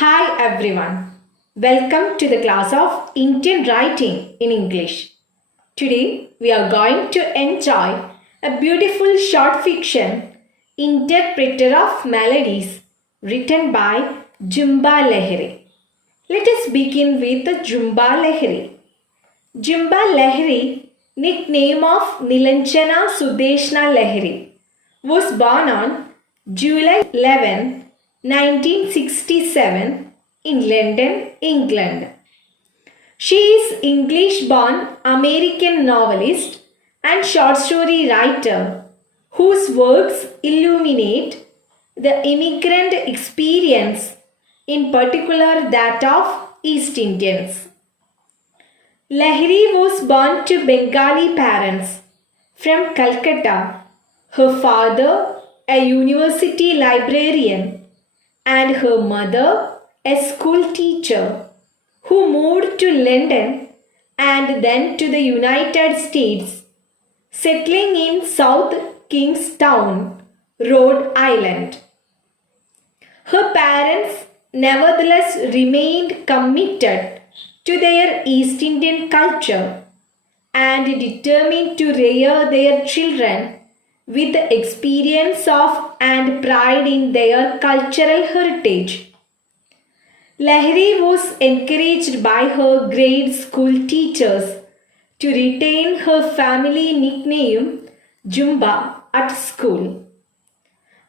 Hi everyone. Welcome to the class of Indian Writing in English. Today we are going to enjoy a beautiful short fiction, Interpreter of Melodies, written by Jumba Lahiri. Let us begin with Jumba Lahiri. Jumba Lahiri, nickname of Nilanjana Sudeshna Lahiri, was born on July 11, 1967 in London, England. She is English-born American novelist and short story writer whose works illuminate the immigrant experience, in particular that of East Indians. Lahiri was born to Bengali parents from Calcutta. Her father, a university librarian, and her mother, a school teacher, who moved to London and then to the United States, settling in South Kingstown, Rhode Island. Her parents nevertheless remained committed to their East Indian culture and determined to rear their children with the experience of and pride in their cultural heritage. Lahiri was encouraged by her grade school teachers to retain her family nickname Jumba at school.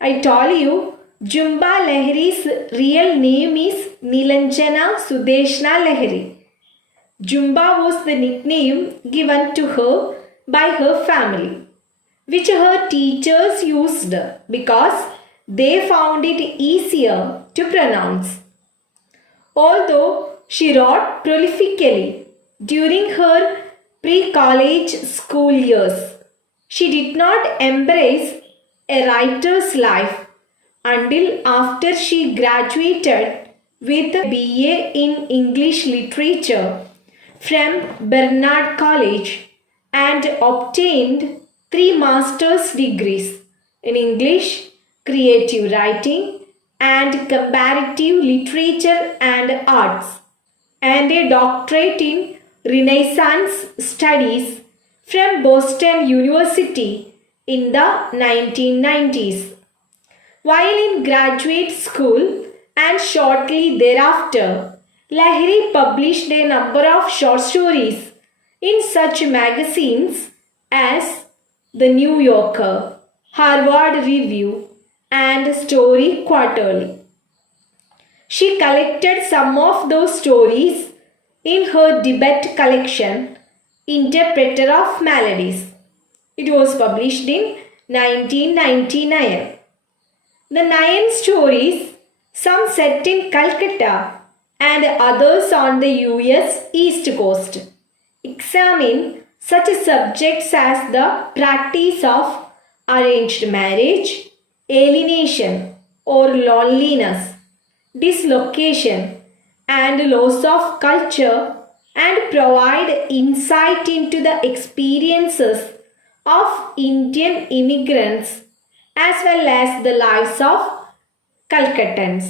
I told you Jumba Lahiri's real name is Nilanjana Sudeshna Lahiri. Jumba was the nickname given to her by her family, which her teachers used because they found it easier to pronounce. Although she wrote prolifically during her pre-college school years, she did not embrace a writer's life until after she graduated with a BA in English Literature from Barnard College and obtained 3 master's degrees in English, creative writing, and comparative literature and arts, and a doctorate in Renaissance studies from Boston University in the 1990s. While in graduate school and shortly thereafter, Lahiri published a number of short stories in such magazines as The New Yorker, Harvard Review, and Story Quarterly. She collected some of those stories in her debut collection, Interpreter of Melodies. It was published in 1999. The 9 stories, some set in Calcutta and others on the US East Coast, examine such subjects as the practice of arranged marriage, alienation or loneliness, dislocation and loss of culture, and provide insight into the experiences of Indian immigrants as well as the lives of Calcuttans.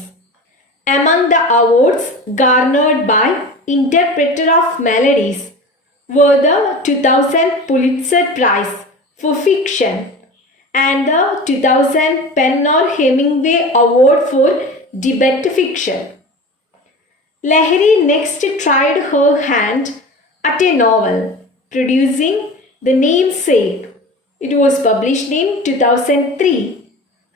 Among the awards garnered by Interpreter of Melodies were the 2000 Pulitzer Prize for Fiction and the 2000 Penn or Hemingway Award for Debut Fiction. Lahiri next tried her hand at a novel, producing The Namesake. It was published in 2003.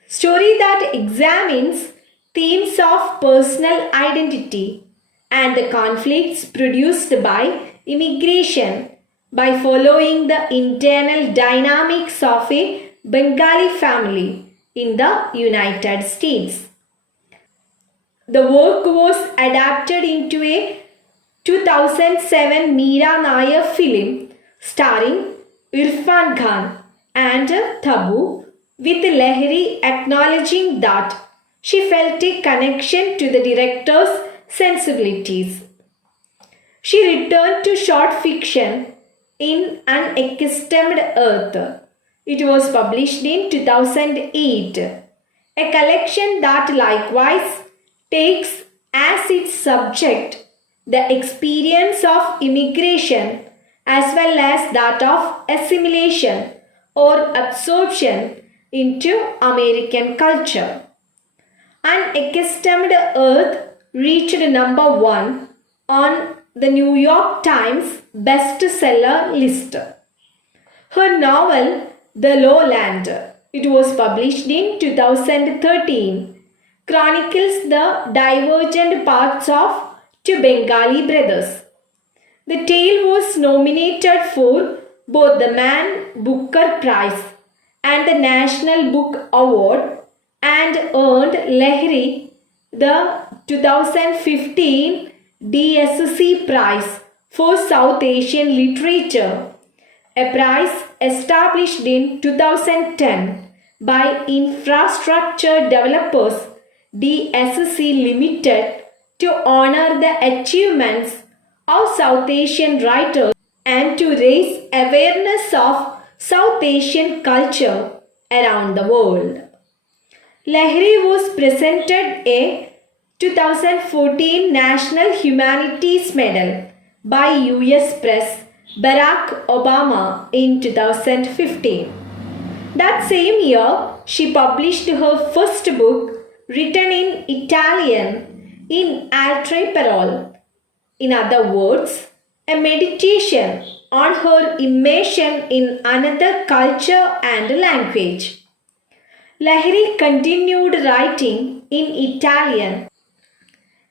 Story that examines themes of personal identity and the conflicts produced by immigration by following the internal dynamics of a Bengali family in the United States. The work was adapted into a 2007 Meera Nair film starring Irfan Khan and Tabu, with Lahiri acknowledging that she felt a connection to the director's sensibilities. She returned to short fiction in Unaccustomed Earth. It was published in 2008, a collection that likewise takes as its subject the experience of immigration as well as that of assimilation or absorption into American culture. Unaccustomed Earth reached number 1 on the New York Times bestseller list. Her novel The Lowland, it was published in 2013, chronicles the divergent paths of two Bengali brothers. The tale was nominated for both the Man Booker Prize and the National Book Award and earned Lahiri the 2015 DSC Prize for South Asian Literature, a prize established in 2010 by Infrastructure Developers DSC Limited to honor the achievements of South Asian writers and to raise awareness of South Asian culture around the world. Lahiri was presented a 2014 National Humanities Medal by US Press Barack Obama in 2015. That same year, she published her first book written in Italian in altre parole. In other words, a meditation on her immersion in another culture and language. Lahiri continued writing in Italian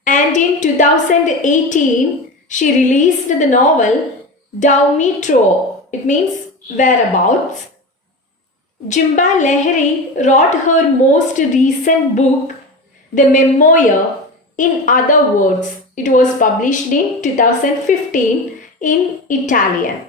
and in 2018 she released the novel Dove Tro, it means whereabouts. Jimba Lahiri wrote her most recent book, The Memoir, in other words. It was published in 2015 in Italian.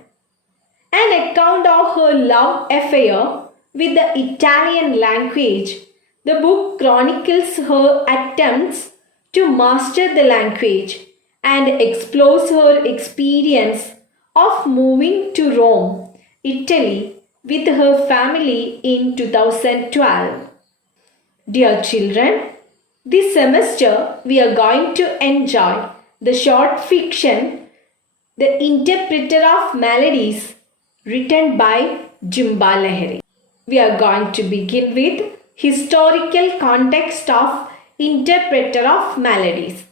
An account of her love affair with the Italian language, the book chronicles her attempts to master the language and explores her experience of moving to Rome, Italy, with her family in 2012. Dear children, this semester we are going to enjoy the short fiction The Interpreter of Melodies written by Jimba Lahiri. We are going to begin with historical context of Interpreter of Melodies.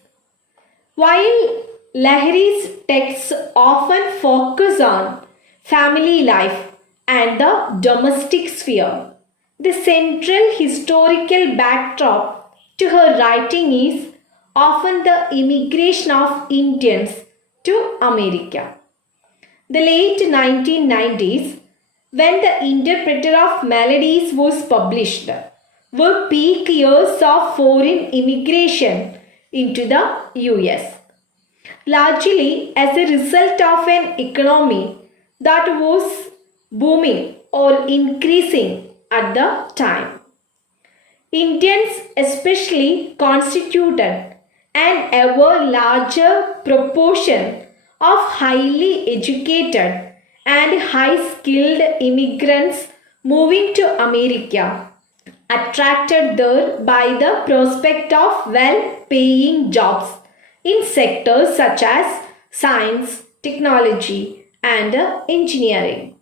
While Lahiri's texts often focus on family life and the domestic sphere, the central historical backdrop to her writing is often the immigration of Indians to America. The late 1990s, when The Interpreter of Melodies was published, were peak years of foreign immigration into the US, largely as a result of an economy that was booming or increasing at the time. Indians especially constituted an ever larger proportion of highly educated and high-skilled immigrants moving to America, attracted there by the prospect of well-paying jobs in sectors such as science, technology, and engineering.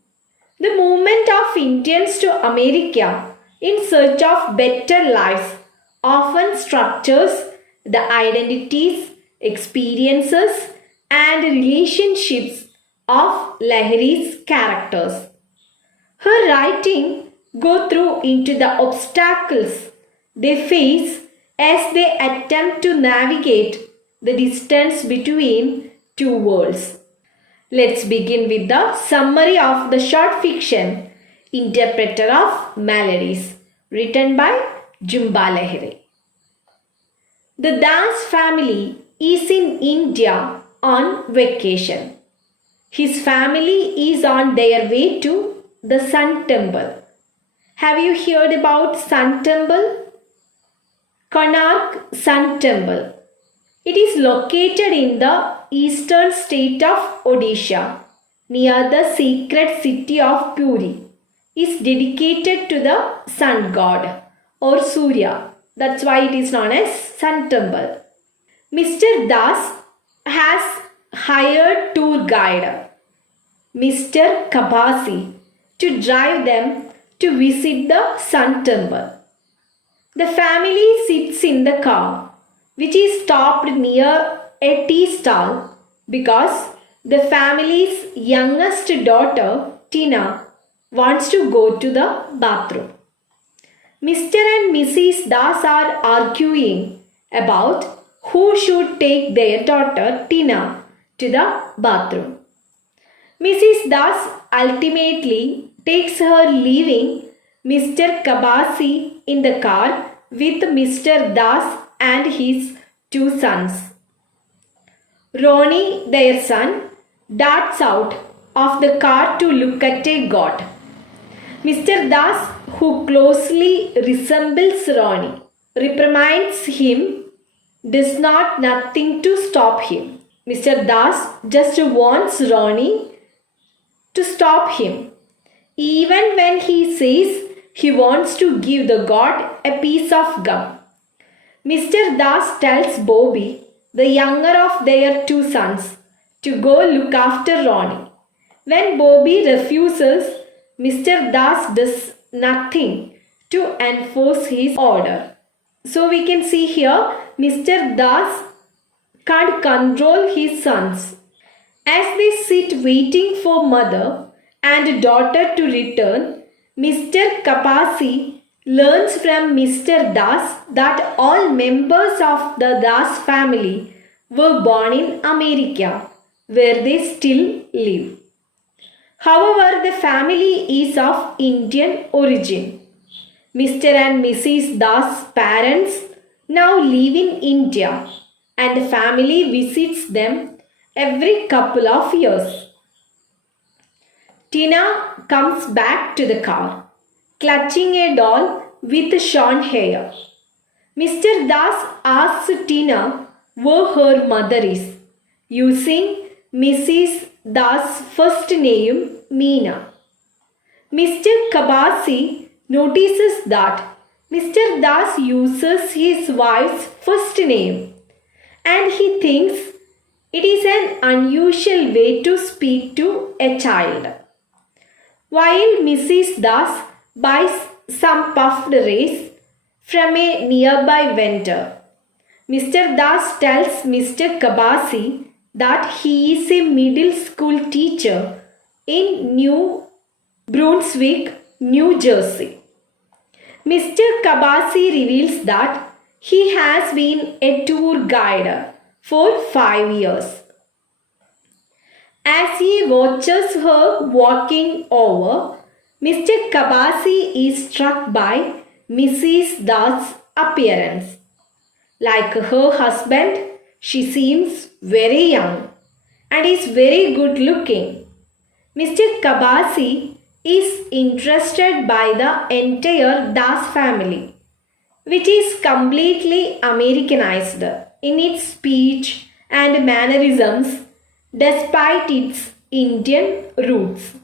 The movement of Indians to America in search of better lives often structures the identities, experiences, and relationships of Lahiri's characters. Her writing go through into the obstacles they face as they attempt to navigate the distance between two worlds. Let's begin with the summary of the short fiction Interpreter of Melodies, written by Jimba Lahiri. The Das family is in India on vacation. His family is on their way to the Sun Temple. Have you heard about Sun Temple? Konark Sun Temple. It is located in the eastern state of Odisha, near the sacred city of Puri. Is dedicated to the sun god or Surya. That's why it is known as Sun Temple. Mr. Das has hired tour guide Mr. Kabasi to drive them to visit the Sun Temple. The family sits in the car, which is stopped near a tea stall because the family's youngest daughter, Tina, wants to go to the bathroom. Mr. and Mrs. Das are arguing about who should take their daughter, Tina, to the bathroom. Mrs. Das ultimately takes her, leaving Mr. Kabasi in the car with Mr. Das and his two sons. Ronnie, their son, darts out of the car to look at a goat. Mr. Das, who closely resembles Ronnie, reprimands him, does nothing to stop him. Mr. Das just wants Ronnie to stop him, even when he says he wants to give the god a piece of gum. Mr. Das tells Bobby, the younger of their two sons, to go look after Ronnie. When Bobby refuses, Mr. Das does nothing to enforce his order. So we can see here Mr. Das can't control his sons. As they sit waiting for mother and daughter to return, Mr. Kapasi learns from Mr. Das that all members of the Das family were born in America, where they still live. However, the family is of Indian origin. Mr. and Mrs. Das' parents now live in India, and the family visits them every couple of years. Tina comes back to the car, clutching a doll with shorn hair. Mr. Das asks Tina where her mother is, using Mrs. Das' first name, Meena. Mr. Kabasi notices that Mr. Das uses his wife's first name, and he thinks it is an unusual way to speak to a child. While Mrs. Das buys some puffed rice from a nearby vendor, Mr. Das tells Mr. Kabasi that he is a middle school teacher in New Brunswick, New Jersey. Mr. Kabasi reveals that he has been a tour guide for 5 years. As he watches her walking over, Mr. Kabasi is struck by Mrs. Das' appearance. Like her husband, she seems very young and is very good looking. Mr. Kabasi is interested by the entire Das family, which is completely Americanized in its speech and mannerisms despite its Indian roots.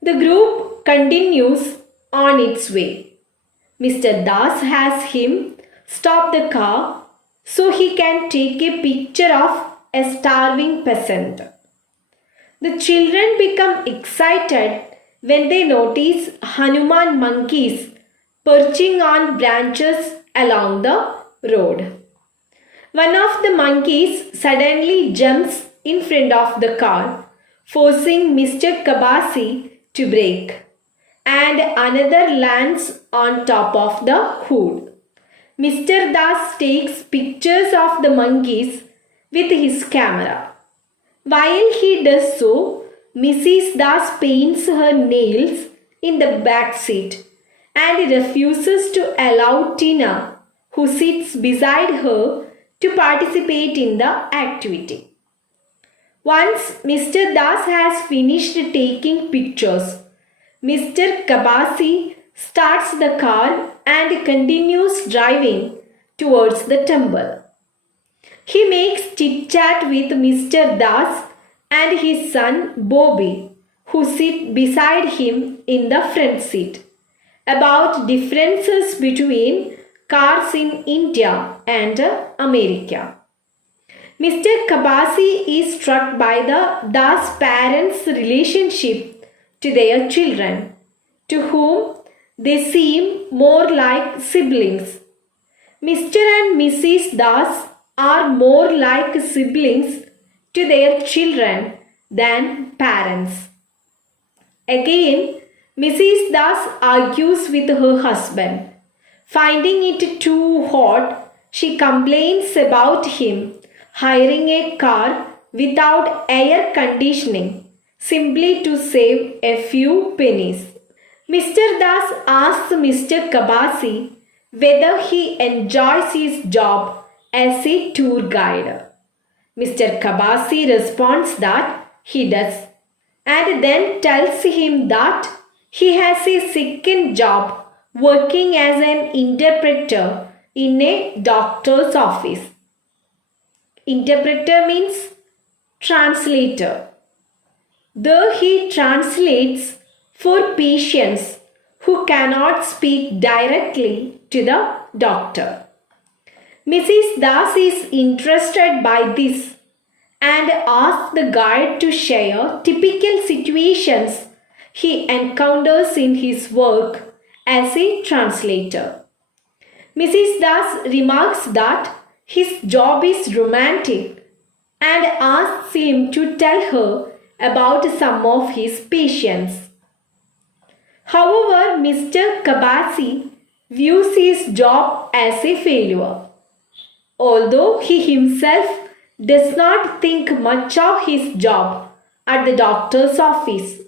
The group continues on its way. Mr. Das has him stop the car so he can take a picture of a starving peasant. The children become excited when they notice Hanuman monkeys perching on branches along the road. One of the monkeys suddenly jumps in front of the car, forcing Mr. Kabasi to brake, and another lands on top of the hood. Mr. Das takes pictures of the monkeys with his camera. While he does so, Mrs. Das paints her nails in the back seat and refuses to allow Tina, who sits beside her, to participate in the activity. Once Mr. Das has finished taking pictures, Mr. Kabasi starts the car and continues driving towards the temple. He makes chit-chat with Mr. Das and his son Bobby, who sit beside him in the front seat, about differences between cars in India and America. Mr. Kabasi is struck by the Das parents' relationship to their children, to whom they seem more like siblings. Mr. and Mrs. Das are more like siblings to their children than parents. Again, Mrs. Das argues with her husband. Finding it too hot, she complains about him hiring a car without air conditioning simply to save a few pennies. Mr. Das asks Mr. Kabasi whether he enjoys his job as a tour guide. Mr. Kabasi responds that he does, and then tells him that he has a second job working as an interpreter in a doctor's office. Interpreter means translator. There he translates for patients who cannot speak directly to the doctor. Mrs. Das is interested by this and asks the guide to share typical situations he encounters in his work as a translator. Mrs. Das remarks that his job is romantic and asks him to tell her about some of his patients. However, Mr. Kabasi views his job as a failure. Although he himself does not think much of his job at the doctor's office.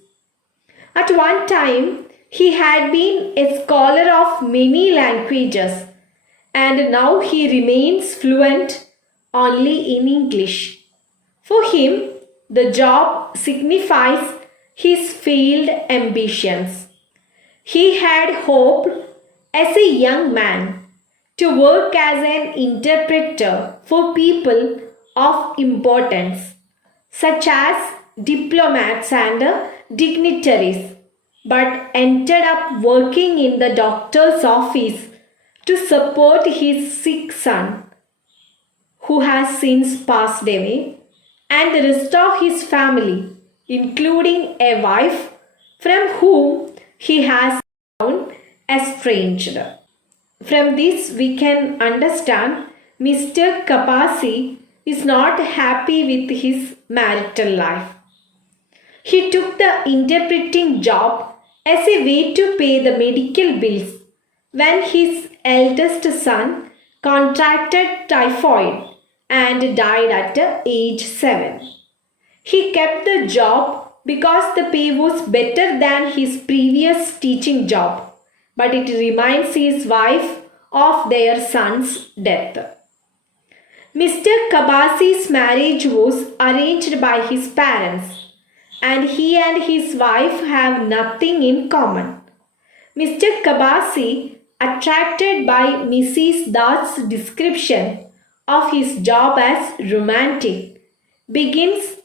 At one time, he had been a scholar of many languages, and now he remains fluent only in English. For him, the job signifies his failed ambitions. He had hoped as a young man to work as an interpreter for people of importance, such as diplomats and dignitaries, but ended up working in the doctor's office to support his sick son, who has since passed away, and the rest of his family, including a wife from whom he has grown estranged. From this, we can understand Mr. Kabasi is not happy with his marital life. He took the interpreting job as a way to pay the medical bills when his eldest son contracted typhoid and died at age 7. He kept the job because the pay was better than his previous teaching job, but it reminds his wife of their son's death. Mr. Kabasi's marriage was arranged by his parents, and he and his wife have nothing in common. Mr. Kabasi, attracted by Mrs. Das' description of his job as romantic, begins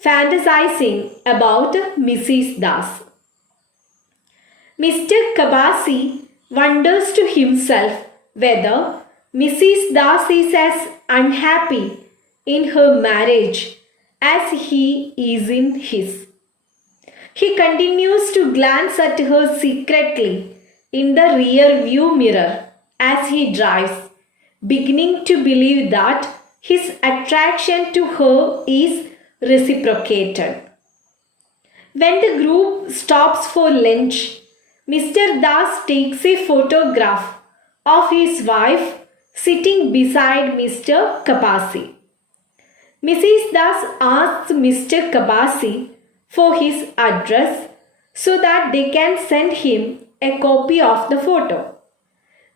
fantasizing about Mrs. Das. Mr. Kabasi wonders to himself whether Mrs. Das is as unhappy in her marriage as he is in his. He continues to glance at her secretly in the rear view mirror as he drives, beginning to believe that his attraction to her is reciprocated. When the group stops for lunch, Mr. Das takes a photograph of his wife sitting beside Mr. Kabasi. Mrs. Das asks Mr. Kabasi for his address so that they can send him a copy of the photo.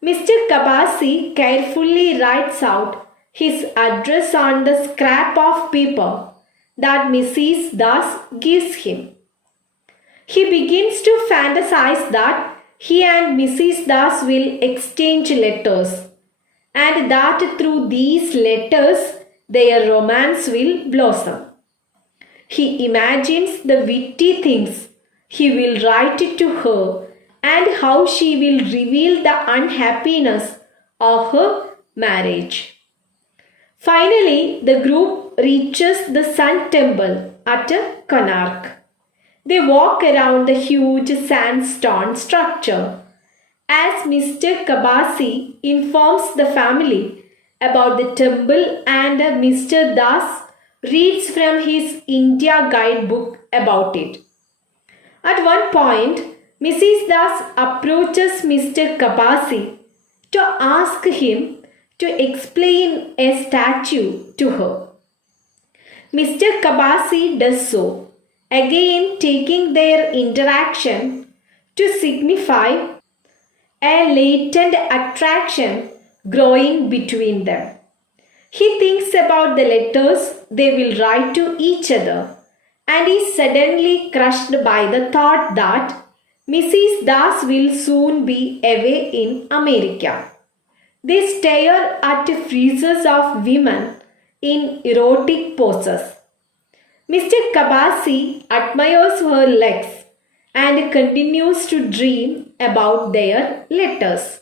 Mr. Kabasi carefully writes out his address on the scrap of paper that Mrs. Das gives him. He begins to fantasize that he and Mrs. Das will exchange letters, and that through these letters their romance will blossom. He imagines the witty things he will write to her and how she will reveal the unhappiness of her marriage. Finally, the group reaches the Sun Temple at Konark. They walk around the huge sandstone structure. As Mr. Kabasi informs the family about the temple and Mr. Das reads from his India guidebook about it. At one point, Mrs. Das approaches Mr. Kabasi to ask him to explain a statue to her. Mr. Kabasi does so, again taking their interaction to signify a latent attraction growing between them. He thinks about the letters they will write to each other and is suddenly crushed by the thought that Mrs. Das will soon be away in America. They stare at friezes of women in erotic poses. Mr. Kabasi admires her legs and continues to dream about their letters.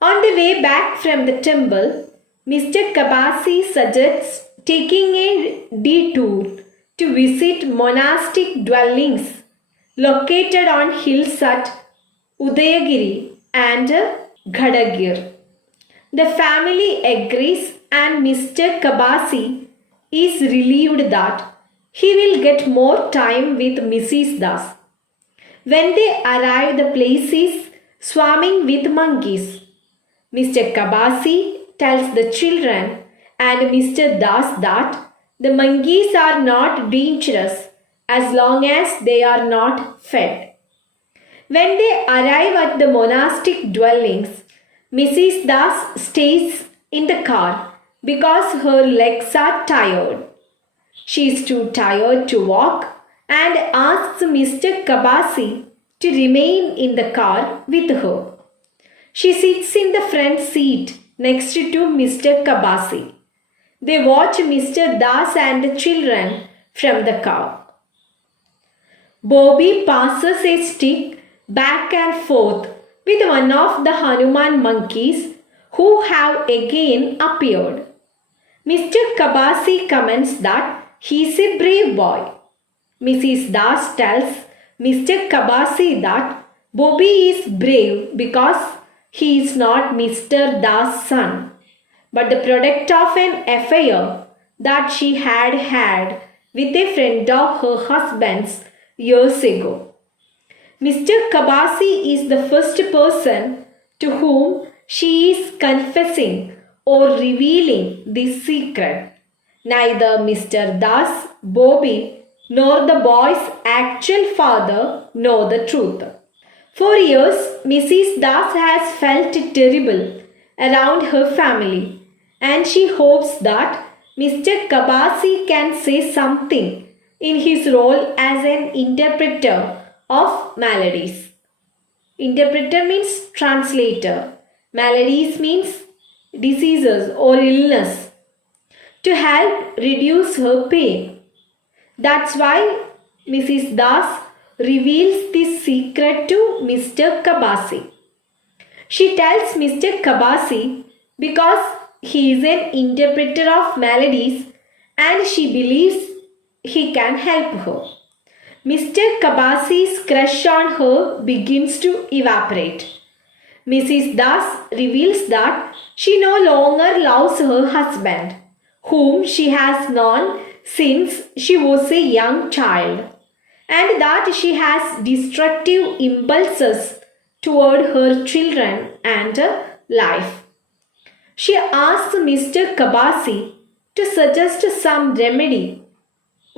On the way back from the temple, Mr. Kabasi suggests taking a detour to visit monastic dwellings located on hills at Udayagiri and Ghadagir. The family agrees and Mr. Kabasi is relieved that he will get more time with Mrs. Das. When they arrive, the place is swarming with monkeys. Mr. Kabasi tells the children and Mr. Das that the monkeys are not dangerous as long as they are not fed. When they arrive at the monastic dwellings, Mrs. Das stays in the car because her legs are tired. She is too tired to walk and asks Mr. Kabasi to remain in the car with her. She sits in the front seat next to Mr. Kabasi. They watch Mr. Das and the children from the car. Bobby passes a stick back and forth with one of the Hanuman monkeys who have again appeared. Mr. Kabasi comments that he is a brave boy. Mrs. Das tells Mr. Kabasi that Bobby is brave because he is not Mr. Das' son, but the product of an affair that she had with a friend of her husband's years ago. Mr. Kabasi is the first person to whom she is confessing or revealing this secret. Neither Mr. Das, Bobby, nor the boy's actual father know the truth. For years, Mrs. Das has felt terrible around her family, and she hopes that Mr. Kabasi can say something in his role as an interpreter of maladies. Interpreter means translator. Maladies means diseases or illness, to help reduce her pain. That's why Mrs. Das reveals this secret to Mr. Kabasi. She tells Mr. Kabasi because he is an interpreter of maladies and she believes he can help her. Mr. Kabasi's crush on her begins to evaporate. Mrs. Das reveals that she no longer loves her husband, whom she has known since she was a young child, and that she has destructive impulses toward her children and life. She asks Mr. Kabasi to suggest some remedy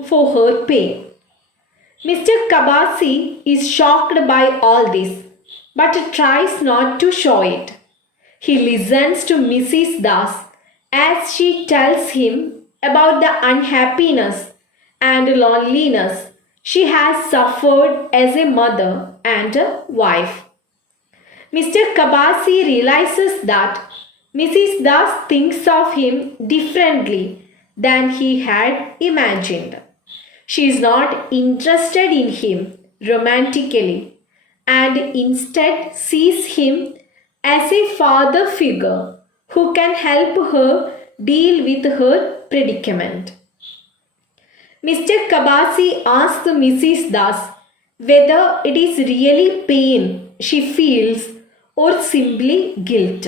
for her pain. Mr. Kabasi is shocked by all this, but tries not to show it. He listens to Mrs. Das as she tells him about the unhappiness and loneliness she has suffered as a mother and a wife. Mr. Kabasi realizes that Mrs. Das thinks of him differently than he had imagined. She is not interested in him romantically and instead sees him as a father figure who can help her deal with her predicament. Mr. Kabasi asked Mrs. Das whether it is really pain she feels or simply guilt.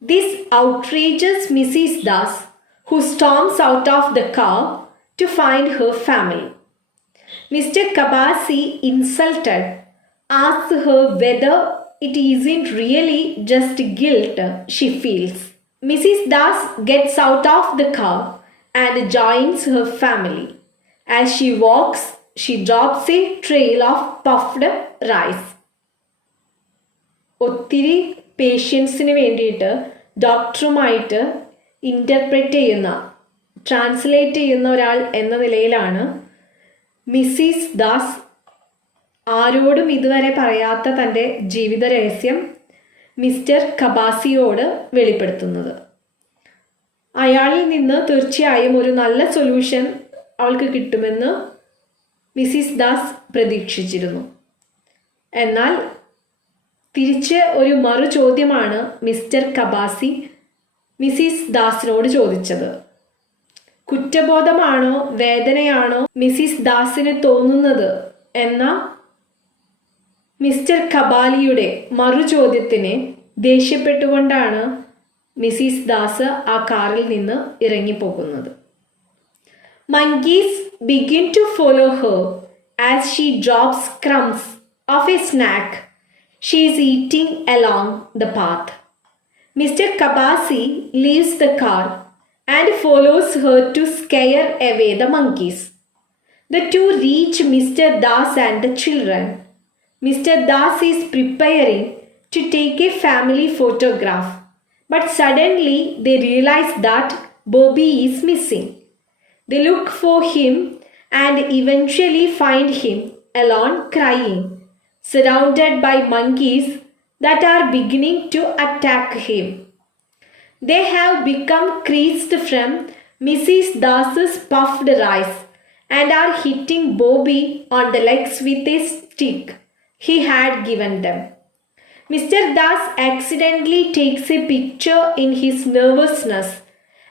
This outrages Mrs. Das, who storms out of the car to find her family. Mr. Kabasi, insulted, asks her whether it isn't really just guilt she feels. Mrs. Das gets out of the car and joins her family. As she walks, she drops a trail of puffed rice. ഒത്തിരി പേഷ്യൻസിന് വേണ്ടിയിട്ട് ഡോക്ടറുമായിട്ട് translate ചെയ്യുന്ന ഒരാൾ എന്ന നിലയിലാണ് Mrs Das ആരോടും ഇതുവരെ പറയാത്ത തൻ്റെ ജീവിത രഹസ്യം മിസ്റ്റർ കബാസിയോട് വെളിപ്പെടുത്തുന്നത്. അയാളിൽ നിന്ന് തീർച്ചയായും ഒരു നല്ല സൊല്യൂഷൻ അവൾക്ക് കിട്ടുമെന്ന് മിസ്സിസ് ദാസ് പ്രതീക്ഷിച്ചിരുന്നു. എന്നാൽ തിരിച്ച് ഒരു മറു ചോദ്യമാണ് മിസ്റ്റർ കബാസി മിസ്സിസ് ദാസിനോട് ചോദിച്ചത്. കുറ്റബോധമാണോ വേദനയാണോ മിസ്സിസ് ദാസിന് തോന്നുന്നത് എന്ന മിസ്റ്റർ കബാലിയുടെ മറു ചോദ്യത്തിന് ദേഷ്യപ്പെട്ടുകൊണ്ടാണ് മിസ്സിസ് ദാസ് ആ കാറിൽ നിന്ന് ഇറങ്ങിപ്പോകുന്നത്. Monkeys begin to follow her as she drops crumbs of a snack she is eating along the path. Mr. Kabasi leaves the car and follows her to scare away the monkeys. The two reach Mr. Das and the children. Mr. Das is preparing to take a family photograph, but suddenly they realize that Bobby is missing. They look for him and eventually find him alone crying, surrounded by monkeys that are beginning to attack him. They have become crazed from Mrs. Das's puffed rice and are hitting Bobby on the legs with a stick he had given them. Mr. Das accidentally takes a picture in his nervousness,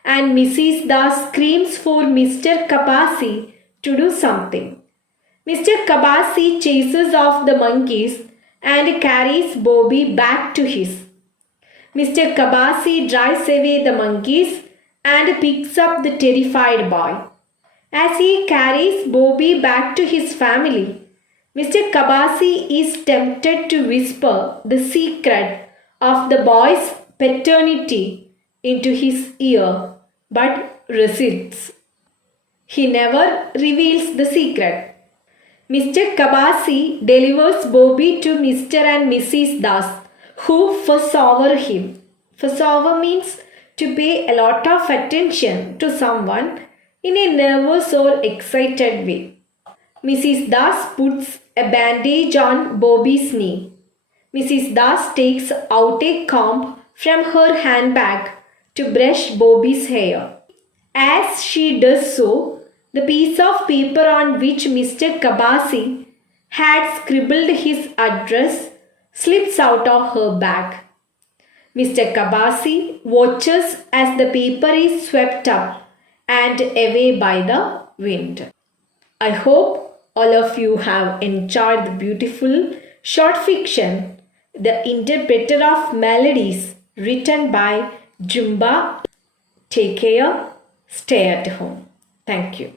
and Mrs. Das screams for Mr. Kabasi to do something. Mr. Kabasi chases off the monkeys and carries Bobby back to his. Mr. Kabasi drives away the monkeys and picks up the terrified boy. As he carries Bobby back to his family, Mr. Kabasi is tempted to whisper the secret of the boy's paternity into his ear, but resists. He never reveals the secret. Mr. Kabasi delivers Bobby to Mr. and Mrs. Das, who fuss over him. Fuss over means to pay a lot of attention to someone in a nervous or excited way. Mrs. Das puts a bandage on Bobby's knee. Mrs. Das takes out a comb from her handbag to brush Bobby's hair. As she does so, the piece of paper on which Mr. Kabasi had scribbled his address slips out of her bag. Mr. Kabasi watches as the paper is swept up and away by the wind. I hope all of you have enjoyed the beautiful short fiction, The Interpreter of Melodies, written by Jumba. Take care. Stay at home. Thank you.